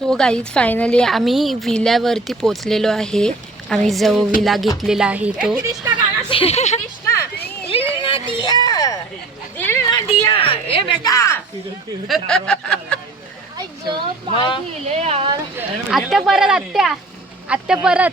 So guys finally आम्ही विल्यावरती पोचलेलो आहे. आम्ही जो विला घेतलेला आहे तो आत्या परत आत्या परत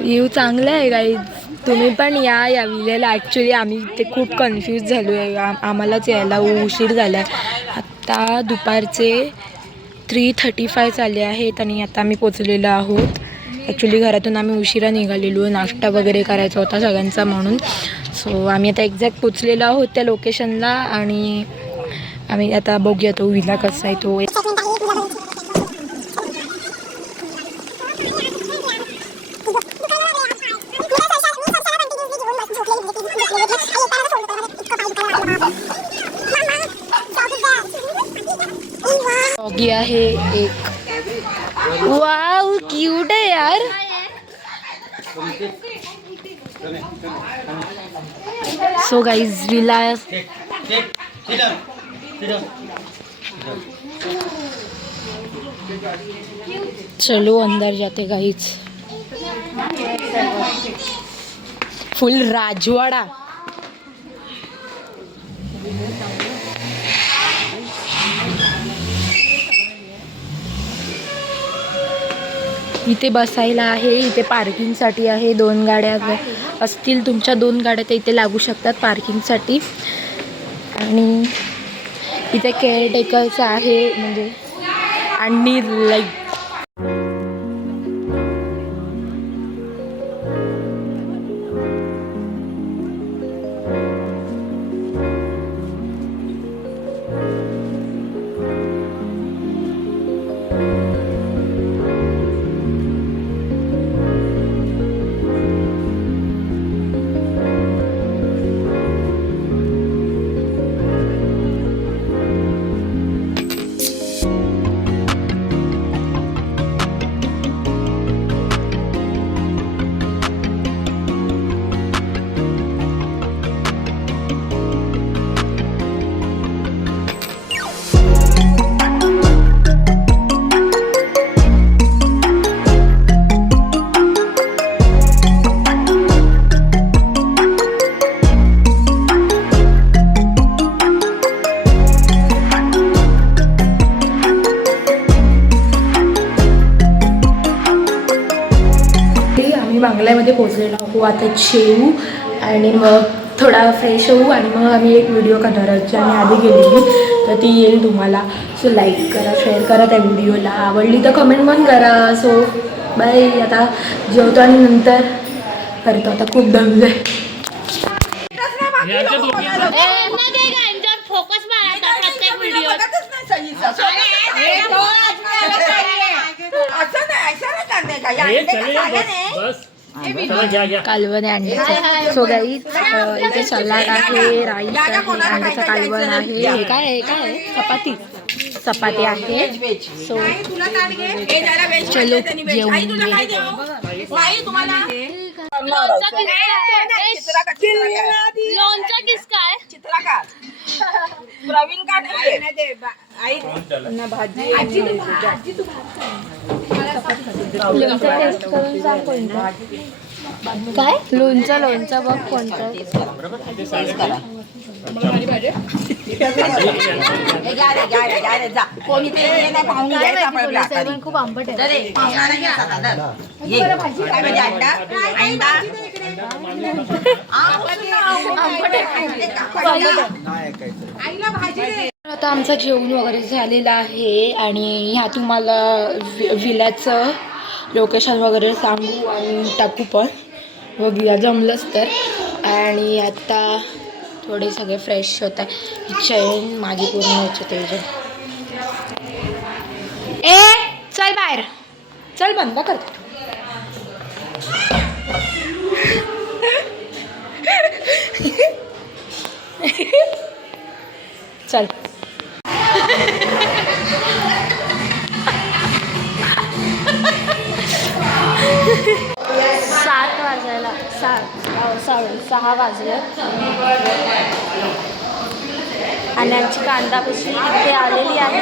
येऊ चांगलं आहे गाईज. तुम्ही पण या विलेला. ॲक्च्युली आम्ही ते खूप कन्फ्यूज झालो आहे. आम्हालाच यायला उशीर झाला आहे. आत्ता दुपारचे 3:35 झाले आहेत आणि आता आम्ही पोचलेलो आहोत. ॲक्च्युली घरातून आम्ही उशिरा निघालेलो. नाश्ता वगैरे करायचा होता सगळ्यांचा म्हणून. सो आम्ही आता एक्झॅक्ट पोचलेलो आहोत त्या लोकेशनला आणि आम्ही आता बघूया तो विला कसा आहे तो. डॉगी आहे एक. वाव क्यूट आहे यार. सो गाइस विला चलो अंदर जाते गाइस. फुल राजवाडा. इथे बसायला आहे. इथे पार्किंगसाठी आहे. 2 गाड्या असतील तुमच्या. 2 गाड्या तर इथे लागू शकतात पार्किंगसाठी. आणि इथे केअरटेकरचं आहे म्हणजे आणि लाईक बांगल्यामध्ये पोचलेलो आहोत. आता जेवू आणि मग थोडा फ्रेश होऊ आणि मग आम्ही एक व्हिडिओ करणार आहोत जी आम्ही आधी गेलेली तर ती येईल तुम्हाला. सो लाईक करा, शेअर करा त्या व्हिडिओला. आवडली तर कमेंट पण करा. So bye. आता जेवतो आणि नंतर करतो. आता खूप दमलो आहे. फोकस मारायचा प्रत्येक व्हिडिओ. कालवण आहे अंड्याचं. सो गाईज इथे सलाड आहे, राईस आहे, अंड्याचं कालवण आहे. हे काय आहे? काय आहे? चपाती आहे. सो चलो जेवून लोणचं किसका आहे? चित्रकार प्रवीण का आई भाजी काय लोणचं बघ कोणतं. कोणी ते नाही पाहुणे खूप आंबट आहे. आता आमचं जेवण वगैरे झालेलं आहे आणि ह्या तुम्हाला विल्याचं लोकेशन वगैरे सांगू आणि टाकू पण बघूया जमलंच तर. आणि आता थोडे सगळे फ्रेश होत आहे. चैन माझी पूर्ण होते ते. ए चल बाहेर चल. बंद कर. चल 6 वाजले आणि आमची कांदा भजी इथे आलेली आहे.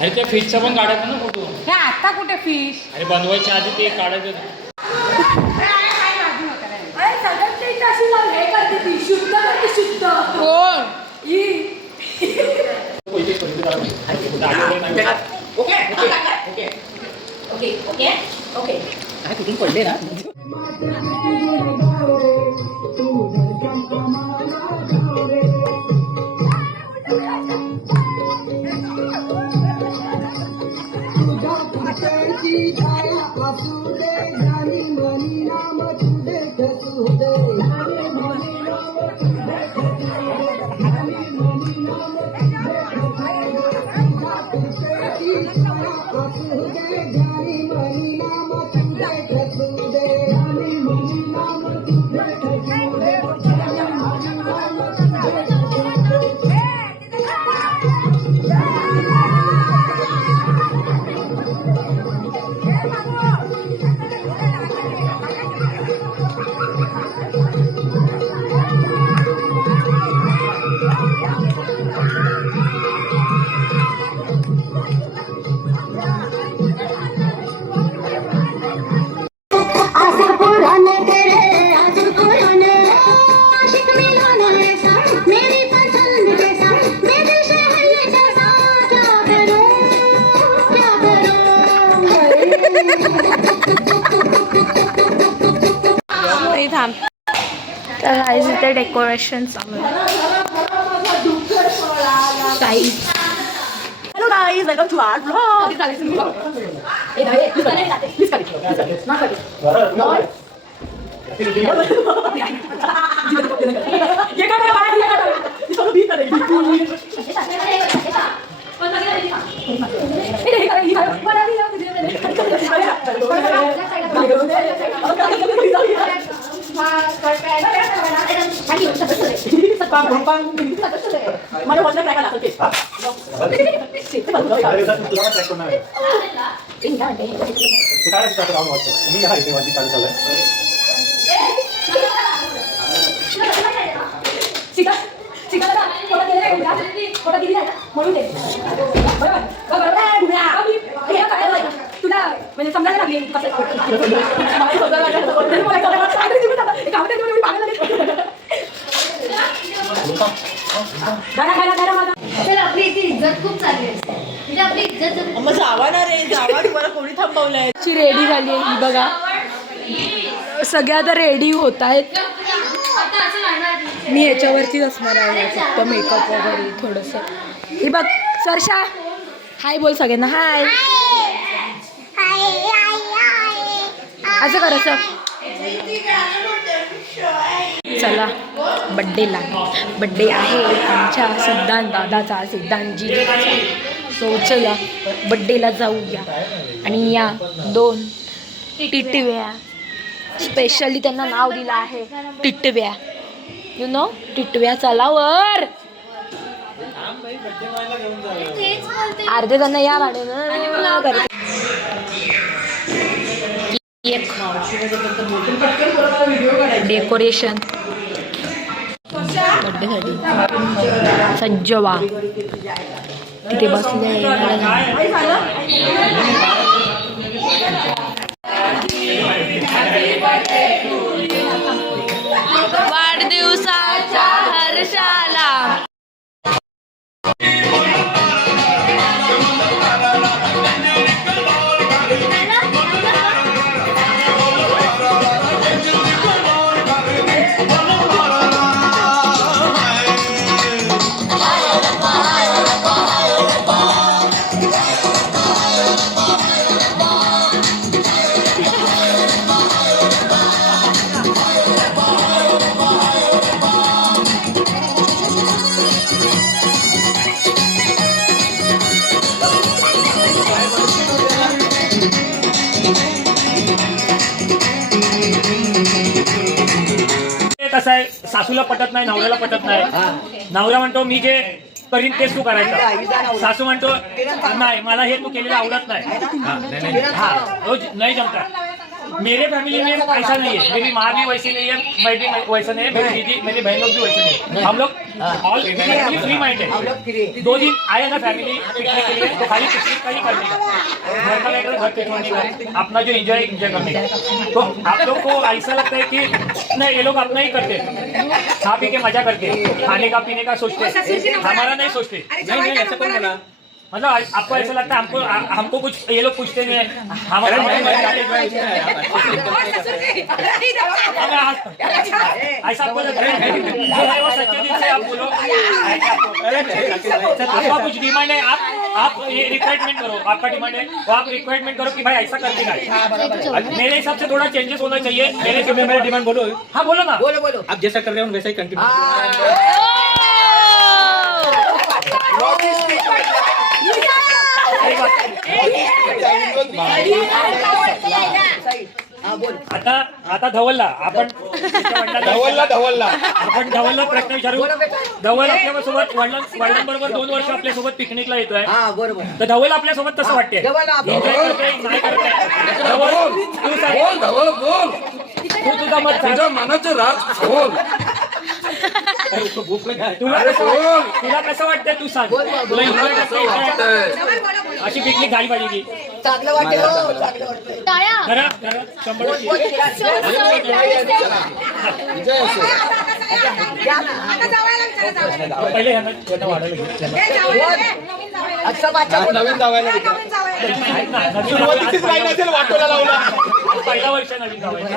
अरे त्या फिशचा पण काढायचा ना फोटो. हे आता कुठे फिश अरे बनवायच्या आधी ते काढायचं. काय कुठून पडले ना. थांब. तर गाईज इथे डेकोरेशन चालू आहे. Hello guys, welcome to our blog. तुला म्हणजे समजायला लागली आपली इथे इज्जत खूप चालली असते. म्हणजे आपली इज्जत मग जावा ना रे, जावा. तुम्हाला कोणी थांबवलंय? रेडी झाली आहे ही बघा. सगळ्या आता रेडी होत आहेत. आता असं वाटणार मी याच्यावरतीच असणार आहे फक्त मेकअप वगैरे थोडंसं. ही बघ सरशा, हाय बोल सगळ्यांना. हाय. असं कर असं. चला बड्डे आहे आमच्या सिद्धांत दादाचा, सिद्धांतजीचा. सो चला बड्डेला जाऊया. आणि या 2 टिटव्या, स्पेशली त्यांना नाव दिलं आहे टिटव्या. You know टिटव्या. चला वर. अर्धे जण या भाडे डेकोरेशन बड्डेसाठी सज्ज व्हा. तिथे बसले. वाढदिवसाच्या हर्षाला कसं आहे, सासूला पटत नाही, नवऱ्याला पटत नाही. नवरा म्हणतो मी जे करीन तेच तू करायचं. सासू म्हणतो नाही, मला हे तू केलेलं आवडत नाही. हा रोज नाही जमतात. मेरे फैमिली में ऐसा नहीं है, मेरी माँ भी वैसी नहीं है, मैं भी वैसा नहीं है, मेरी दीदी मेरी बहन लोग भी वैसे नहीं है। हम लोग ऑल फ्री माइंड है। 2 दिन आए ना फैमिली पिकनिक के लिए तो खाली पिकनिक का ही करने का, घर का लेकर घर पे छोड़ने का, अपना जो एंजॉय करने का। तो आप लोग को ऐसा लगता है कि नहीं ये लोग अपना ही करते, खा पी के मजा करते, खाने का पीने का सोचते, हमारा नहीं सोचते। नहीं ऐसा कौन बोला? मतलब आपको ऐसा लगता है हमको कुछ ये लोग पूछते नहीं है हमारा ऐसा आपको लगता है जो है वो सच्चे दिल से आप बोलो। आपका कुछ डिमांड है, आप ये रिक्वायरमेंट करो, आपका डिमांड है वो आप रिक्वायरमेंट करो कि भाई ऐसा करके ना। मेरे हिसाब से थोड़ा चेंजेस होना चाहिए। मेरा डिमांड बोलो। हाँ बोलो ना, बोलो आप जैसा कर रहे हो वैसा ही कंटिन्यू। आता धवलला आपण धवलला प्रश्न विचारू। धवल आपल्यासोबत वडिलांबरोबर 2 वर्ष आपल्यासोबत पिकनिकला येतोय, तर धवल आपल्यासोबत तसं वाटते एन्जॉय करतोय नाही करतोय? धवल तू तुझा मत सांग. मनाचं राज खोल. तुला कसं वाटतंय तू सांग. तुला एन्जॉय अशी पिकनिक झाली पाहिजे की चांगलं वाटेल. टाळ्या. खरं 100%. पहिले यांना वाढायला घेऊ. नवीन जावायला सुरुवातीचीच लाईन असेल वाटोला लावला. पहिला वर्ष नवीन जावायचं.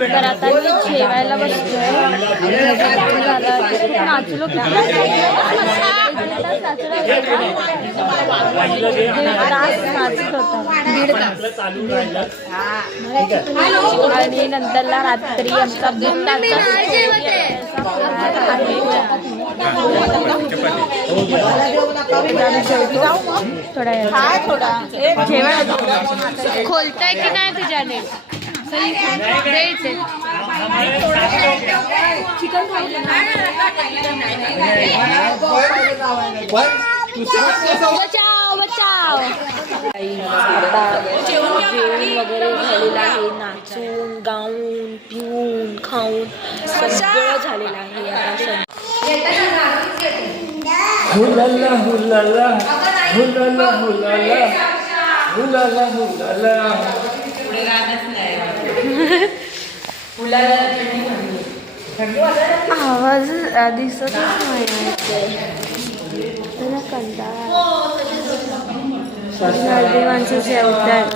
तर आता मी जेवायला बसलोय. नाचलो नाचत होता चालू राहिलं. आणि नंतरला रात्री आमचा थोडा जेवण खोलताय की नाही तुझ्याने द्यायचे चिकन बचाव बचाव. आता जेवण वगैरे झालेलं आहे. नाचून गाऊन पिऊन खाऊन सगळं झालेलं आहे. आता हुलाला हुलाला हुलाला हुलाला हुलाला हुलाला. आवाज दिसतच नाही कंटाळा. माणसं जेवतात.